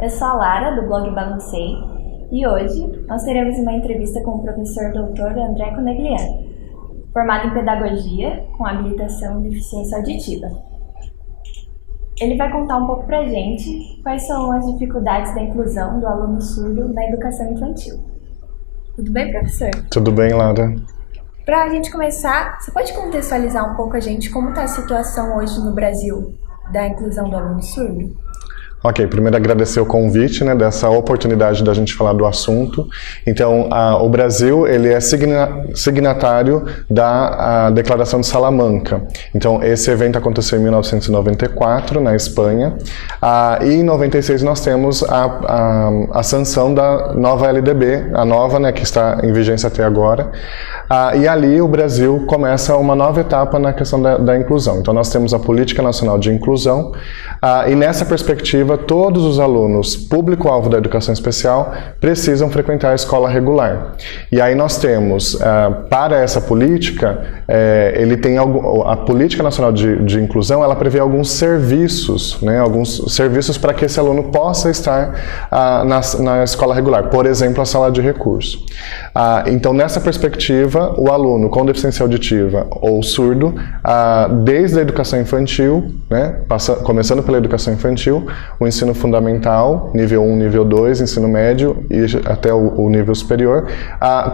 Eu sou a Lara, do blog Balancei, e hoje nós teremos uma entrevista com o professor doutor André Conegliano, formado em Pedagogia com habilitação em Deficiência Auditiva. Ele vai contar um pouco pra gente quais são as dificuldades da inclusão do aluno surdo na educação infantil. Tudo bem, professor? Tudo bem, Lara. Para a gente começar, você pode contextualizar um pouco a gente como está a situação hoje no Brasil da inclusão do aluno surdo? Ok, primeiro agradecer o convite, dessa oportunidade da gente falar do assunto. Então, o Brasil ele é signatário da Declaração de Salamanca. Então, esse evento aconteceu em 1994, na Espanha, e em 96 nós temos a sanção da nova LDB, a nova, que está em vigência até agora. E ali o Brasil começa uma nova etapa na questão da inclusão. Então nós temos a Política Nacional de Inclusão, e nessa perspectiva todos os alunos público-alvo da educação especial precisam frequentar a escola regular. E aí nós temos, para essa política, a Política Nacional de Inclusão, ela prevê alguns serviços para que esse aluno possa estar na escola regular, por exemplo, a sala de recurso. Então, nessa perspectiva, o aluno com deficiência auditiva ou surdo, desde a educação infantil, começando pela educação infantil, o ensino fundamental, nível 1, nível 2, ensino médio e até o nível superior,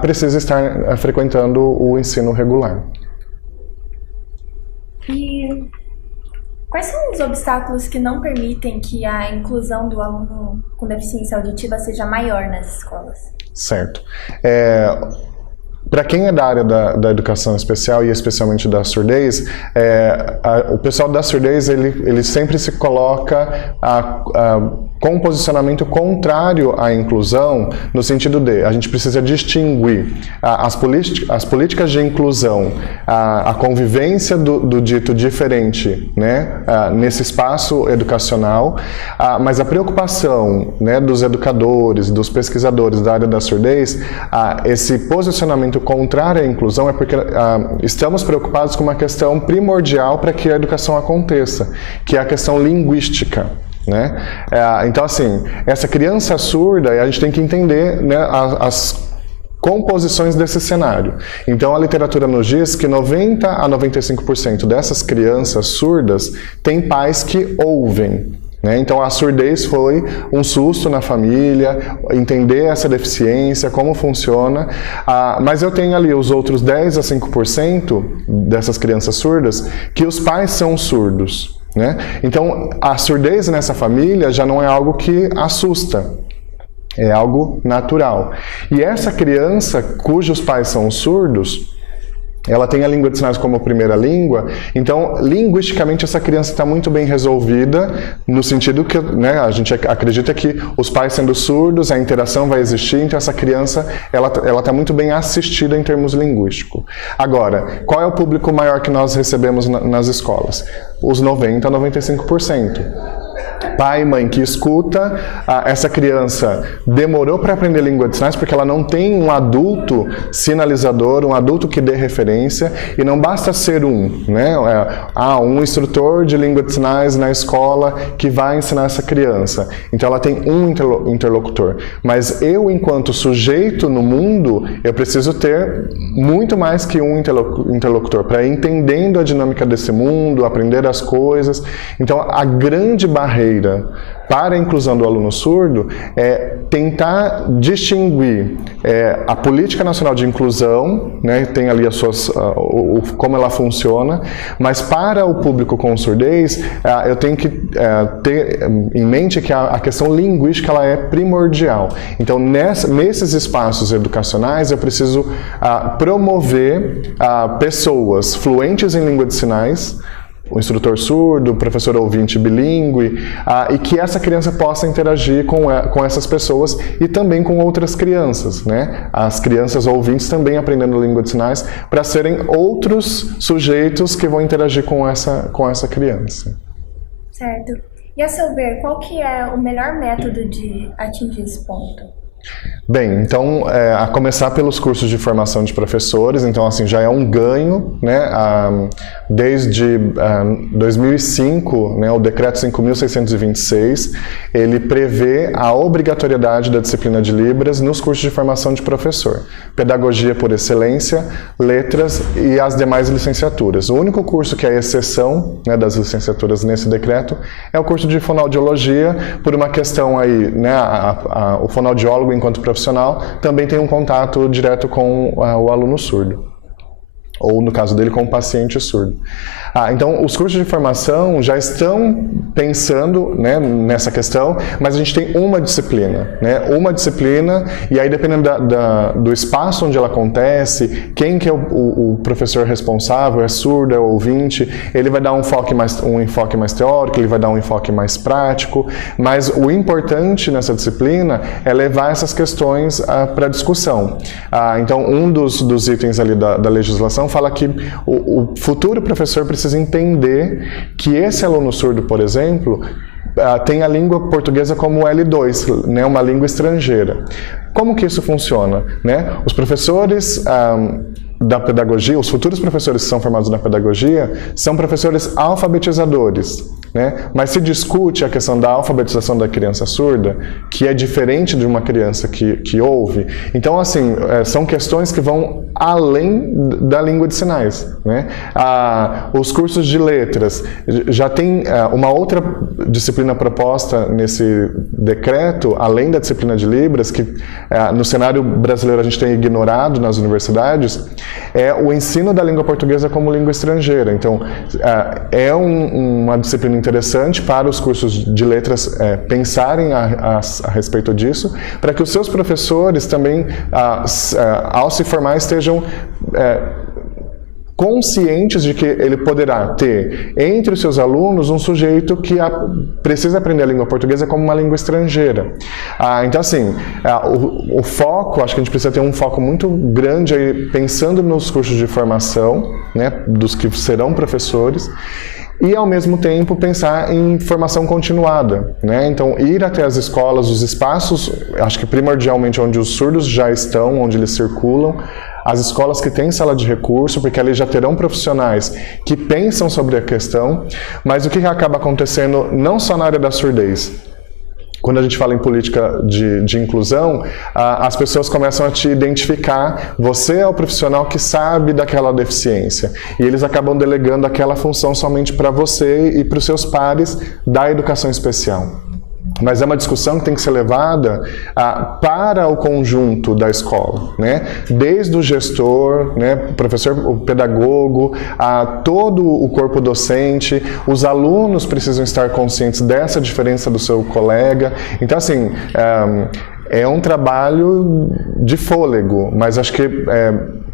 precisa estar frequentando o ensino regular. E quais são os obstáculos que não permitem que a inclusão do aluno com deficiência auditiva seja maior nas escolas? Certo. Para quem é da área da educação especial e especialmente da surdez, o pessoal da surdez ele sempre se coloca com um posicionamento contrário à inclusão, no sentido de a gente precisa distinguir as políticas de inclusão, a convivência do dito diferente, nesse espaço educacional, mas a preocupação, dos educadores, dos pesquisadores da área da surdez, esse posicionamento contrário à inclusão é porque estamos preocupados com uma questão primordial para que a educação aconteça, que é a questão linguística. Então, assim, essa criança surda, a gente tem que entender as composições desse cenário. Então, a literatura nos diz que 90 a 95% dessas crianças surdas têm pais que ouvem. Então, a surdez foi um susto na família, entender essa deficiência, como funciona, mas eu tenho ali os outros 10 a 5% dessas crianças surdas que os pais são surdos. Então, a surdez nessa família já não é algo que assusta, é algo natural. E essa criança cujos pais são surdos, ela tem a língua de sinais como primeira língua, então, linguisticamente, essa criança está muito bem resolvida, no sentido que a gente acredita que os pais sendo surdos, a interação vai existir, então essa criança ela está muito bem assistida em termos linguísticos. Agora, qual é o público maior que nós recebemos nas escolas? Os 90 a 95%. Pai e mãe que escuta, essa criança demorou para aprender língua de sinais porque ela não tem um adulto sinalizador, um adulto que dê referência, e não basta ser um instrutor de língua de sinais na escola que vai ensinar essa criança. Então ela tem um interlocutor. Mas eu, enquanto sujeito no mundo, eu preciso ter muito mais que um interlocutor para ir entendendo a dinâmica desse mundo, aprender as coisas. Então a grande barreira para a inclusão do aluno surdo é tentar distinguir a Política Nacional de Inclusão, tem ali as suas, como ela funciona, mas para o público com surdez, eu tenho que ter em mente que a questão linguística ela é primordial. Então, nesses espaços educacionais, eu preciso promover pessoas fluentes em língua de sinais, o instrutor surdo, o professor ouvinte bilíngue, e que essa criança possa interagir com essas pessoas e também com outras crianças, As crianças ouvintes também aprendendo língua de sinais para serem outros sujeitos que vão interagir com essa criança. Certo. E a seu ver, qual que é o melhor método de atingir esse ponto? Bem, então, a começar pelos cursos de formação de professores, então, assim, já é um ganho, né, desde 2005, né, o Decreto 5.626, ele prevê a obrigatoriedade da disciplina de Libras nos cursos de formação de professor, Pedagogia por Excelência, Letras e as demais licenciaturas. O único curso que é exceção, né, das licenciaturas nesse decreto é o curso de fonoaudiologia, por uma questão aí, né, o fonoaudiólogo, enquanto profissional, também tem um contato direto com o aluno surdo, ou no caso dele, com o paciente surdo. Então, os cursos de formação já estão pensando, né, nessa questão, mas a gente tem uma disciplina, né, e aí dependendo do espaço onde ela acontece, quem que é o professor responsável, é surdo, é ouvinte, ele vai dar um enfoque mais teórico, ele vai dar um enfoque mais prático, mas o importante nessa disciplina é levar essas questões para discussão. Então, um dos itens ali da legislação fala que o futuro professor precisa entender que esse aluno surdo, por exemplo, tem a língua portuguesa como L2, né, uma língua estrangeira. Como que isso funciona? Né? Os professores da pedagogia, os futuros professores que são formados na pedagogia, são professores alfabetizadores, né? Mas se discute a questão da alfabetização da criança surda, que é diferente de uma criança que ouve. Então, assim, são questões que vão além da língua de sinais, né? Os cursos de letras, já tem uma outra disciplina proposta nesse decreto, além da disciplina de Libras, que no cenário brasileiro a gente tem ignorado nas universidades, é o ensino da língua portuguesa como língua estrangeira. Então, é uma disciplina interessante para os cursos de letras pensarem a respeito disso, para que os seus professores também, ao se formar, estejam conscientes de que ele poderá ter entre os seus alunos um sujeito que precisa aprender a língua portuguesa como uma língua estrangeira. Então, assim, o foco, acho que a gente precisa ter um foco muito grande aí, pensando nos cursos de formação, né, dos que serão professores, e, ao mesmo tempo, pensar em formação continuada, né? Então, ir até as escolas, os espaços, acho que primordialmente onde os surdos já estão, onde eles circulam, as escolas que têm sala de recurso, porque ali já terão profissionais que pensam sobre a questão, mas o que acaba acontecendo não só na área da surdez. Quando a gente fala em política de inclusão, as pessoas começam a te identificar, você é o profissional que sabe daquela deficiência, e eles acabam delegando aquela função somente para você e para os seus pares da educação especial. Mas é uma discussão que tem que ser levada para o conjunto da escola, né? Desde o gestor, né, o professor, o pedagogo, todo o corpo docente, os alunos precisam estar conscientes dessa diferença do seu colega. Então, assim, é um trabalho de fôlego, mas acho que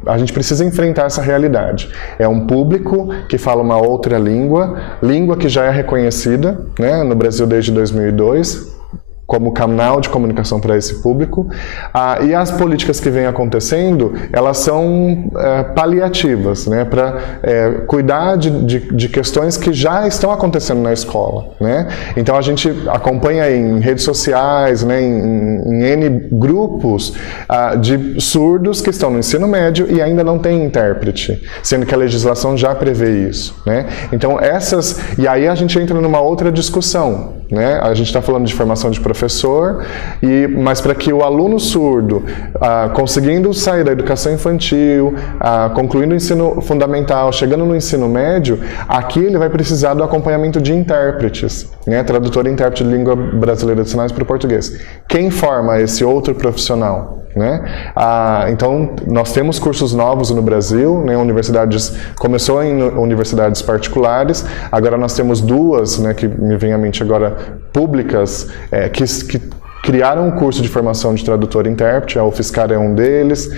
a gente precisa enfrentar essa realidade. É um público que fala uma outra língua que já é reconhecida, né, no Brasil desde 2002, como canal de comunicação para esse público, e as políticas que vêm acontecendo, elas são paliativas, né, para cuidar de questões que já estão acontecendo na escola, né? Então a gente acompanha em redes sociais, né, em N grupos de surdos que estão no ensino médio e ainda não tem intérprete, sendo que a legislação já prevê isso, né? Então e aí a gente entra numa outra discussão, né? A gente está falando de formação de professor, mas para que o aluno surdo, conseguindo sair da educação infantil, concluindo o ensino fundamental, chegando no ensino médio, aqui ele vai precisar do acompanhamento de intérpretes, né? Tradutor e intérprete de língua brasileira de sinais para o português. Quem forma esse outro profissional? Né? Então, nós temos cursos novos no Brasil, né? Começou em universidades particulares, agora nós temos duas, né, que me vem à mente agora, públicas, que criaram um curso de formação de tradutor e intérprete. A UFSCar é um deles,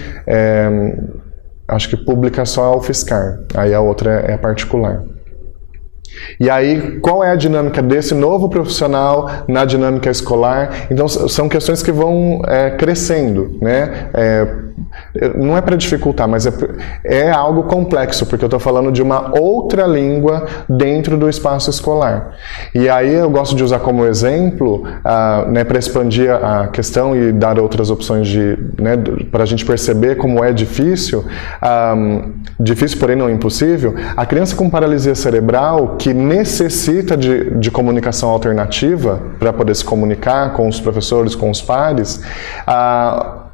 acho que pública só a UFSCar, aí a outra é particular. E aí, qual é a dinâmica desse novo profissional na dinâmica escolar? Então, são questões que vão crescendo, né? não é para dificultar, mas é algo complexo, porque eu estou falando de uma outra língua dentro do espaço escolar. E aí eu gosto de usar como exemplo, né, para expandir a questão e dar outras opções né, para a gente perceber como é difícil, difícil porém não impossível, a criança com paralisia cerebral que necessita de comunicação alternativa para poder se comunicar com os professores, com os pares,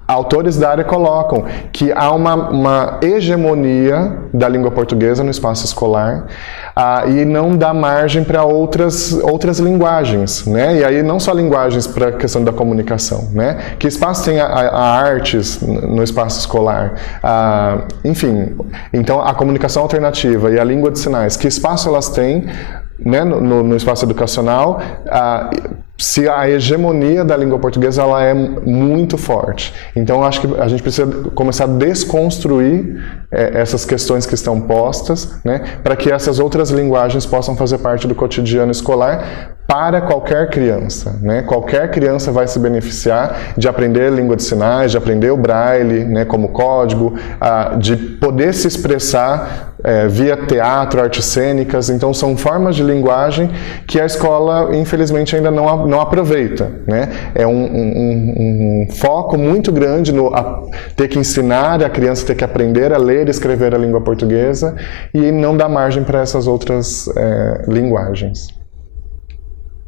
autores da área colocam que há uma hegemonia da língua portuguesa no espaço escolar e não dá margem para outras linguagens, né? E aí não só linguagens para a questão da comunicação, né? Que espaço tem a artes no espaço escolar? Enfim, então a comunicação alternativa e a língua de sinais, que espaço elas têm, né, no espaço educacional, se a hegemonia da língua portuguesa ela é muito forte. Então, acho que a gente precisa começar a desconstruir essas questões que estão postas, né, para que essas outras linguagens possam fazer parte do cotidiano escolar para qualquer criança, né? Qualquer criança vai se beneficiar de aprender língua de sinais, de aprender o braille, né, como código, de poder se expressar via teatro, artes cênicas. Então, são formas de linguagem que a escola, infelizmente, ainda não aproveita, né? É um foco muito grande no ter que ensinar a criança, ter que aprender a ler e escrever a língua portuguesa e não dá margem para essas outras linguagens.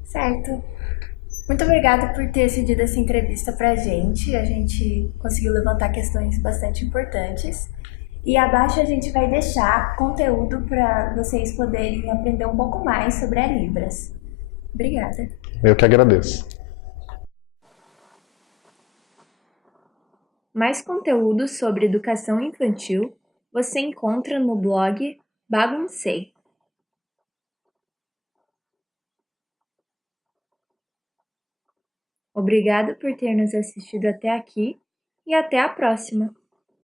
Certo. Muito obrigada por ter cedido essa entrevista pra gente. A gente conseguiu levantar questões bastante importantes. E abaixo a gente vai deixar conteúdo para vocês poderem aprender um pouco mais sobre a Libras. Obrigada. Eu que agradeço. Mais conteúdo sobre educação infantil você encontra no blog Baguncei. Obrigado por ter nos assistido até aqui e até a próxima!